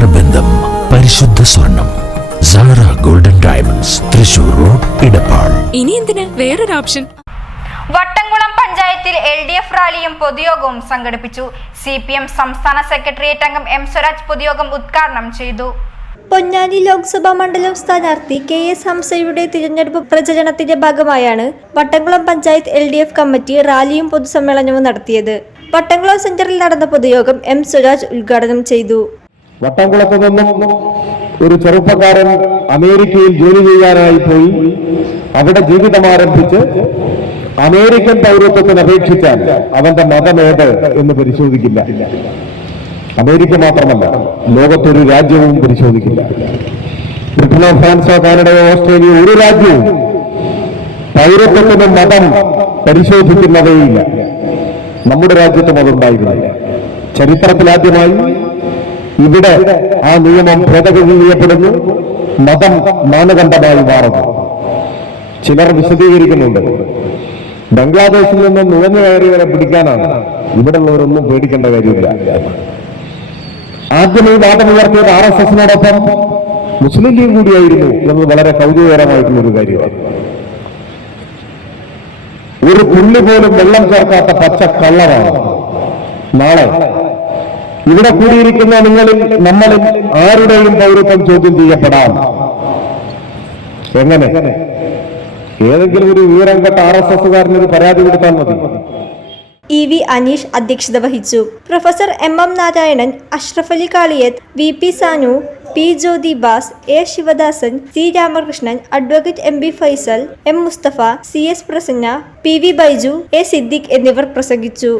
നേത്രബന്ധം പരിശുദ്ധ സ്വർണം. Sara golden diamonds Thrissur road Edappal. ഇനി എന്തിനാ? വേറൊരു ഓപ്ഷൻ. വട്ടംകുളം പഞ്ചായത്തിൽ എൽ ഡി എഫ് റാലിയും പൊതുയോഗവും സംഘടിപ്പിച്ചു. സി പി എം സംസ്ഥാന സെക്രട്ടേറിയറ്റ് അംഗം എം സ്വരാജ് പൊതുയോഗം ഉദ്ഘാടനം ചെയ്തു. പൊന്നാനി ലോക്സഭാ മണ്ഡലം സ്ഥാനാർത്ഥി കെ എസ് ഹംസയുടെ തിരഞ്ഞെടുപ്പ് പ്രചരണത്തിന്റെ ഭാഗമായാണ് Vattamkulam panchayat L D F committee റാലിയും പൊതുസമ്മേളനവും നടത്തിയത്. വട്ടംകുളം സെന്ററിൽ നടന്ന പൊതുയോഗം എം സ്വരാജ് ഉദ്ഘാടനം ചെയ്തു. വട്ടംകുളത്ത് നിന്നും ഒരു ചെറുപ്പക്കാരൻ അമേരിക്കയിൽ ജോലി ചെയ്യാനായി പോയി. അവിടെ ജീവിതം ആരംഭിച്ച് അമേരിക്കൻ പൗരത്വത്തിന് അപേക്ഷിച്ചാൽ അവന്റെ മതമേത് എന്ന് പരിശോധിക്കില്ല. അമേരിക്ക മാത്രമല്ല ലോകത്തൊരു രാജ്യവും പരിശോധിക്കില്ല. ബ്രിട്ടനോ ഫ്രാൻസോ കാനഡയോ ഓസ്ട്രേലിയ ഒരു രാജ്യവും പൗരത്വത്തിന് മതം പരിശോധിക്കുന്നതേയില്ല നമ്മുടെ രാജ്യത്തും അതുണ്ടായിരുന്നില്ല ചരിത്രത്തിലാദ്യമായി ഇവിടെ ആ നിയമം ഭേദഗതി ചെയ്യപ്പെടുന്നു. മതം മാനദണ്ഡമായി മാറുന്നു. ചിലർ വിശദീകരിക്കുന്നുണ്ട്. ബംഗ്ലാദേശിൽ നിന്ന് നുഴഞ്ഞു കയറിയവരെ പിടിക്കാനാണ്. ഇവിടെ ഉള്ളവരൊന്നും പേടിക്കേണ്ട കാര്യമില്ല. ആദ്യം ഈ വാദം ഉയർത്തിയത് ആർ എസ് എസിനോടൊപ്പം മുസ്ലിം ലീഗ് കൂടിയായിരുന്നു എന്നത് വളരെ കൗതുകകരമായിട്ടുള്ള ഒരു കാര്യമാണ്. ഒരു പുല്ല് പോലും വെള്ളം ചേർക്കാത്ത പച്ച കള്ളമാണ് നാളെ ഇവിടെ കൂടിയിരിക്കുന്ന നിങ്ങളിൽ നമ്മളിൽ ആരുടെയും പൗരത്വം ചോദ്യം ചെയ്യപ്പെടാം. എങ്ങനെ? ഏതെങ്കിലും ഒരു വിവരം കെട്ട ആർ എസ് എസുകാരന് ഒരു പരാതി കൊടുത്താൽ മതി. ഇ വി അനീഷ് അധ്യക്ഷത വഹിച്ചു. Professor M M Narayanan Ashraf Ali Kaliyath V P Sanu P Jyothibas A Sivadasan C Ramakrishnan advocate M B Faisal M Musthafa C S Prasanna P V Baiju A Siddique എന്നിവർ പ്രസംഗിച്ചു.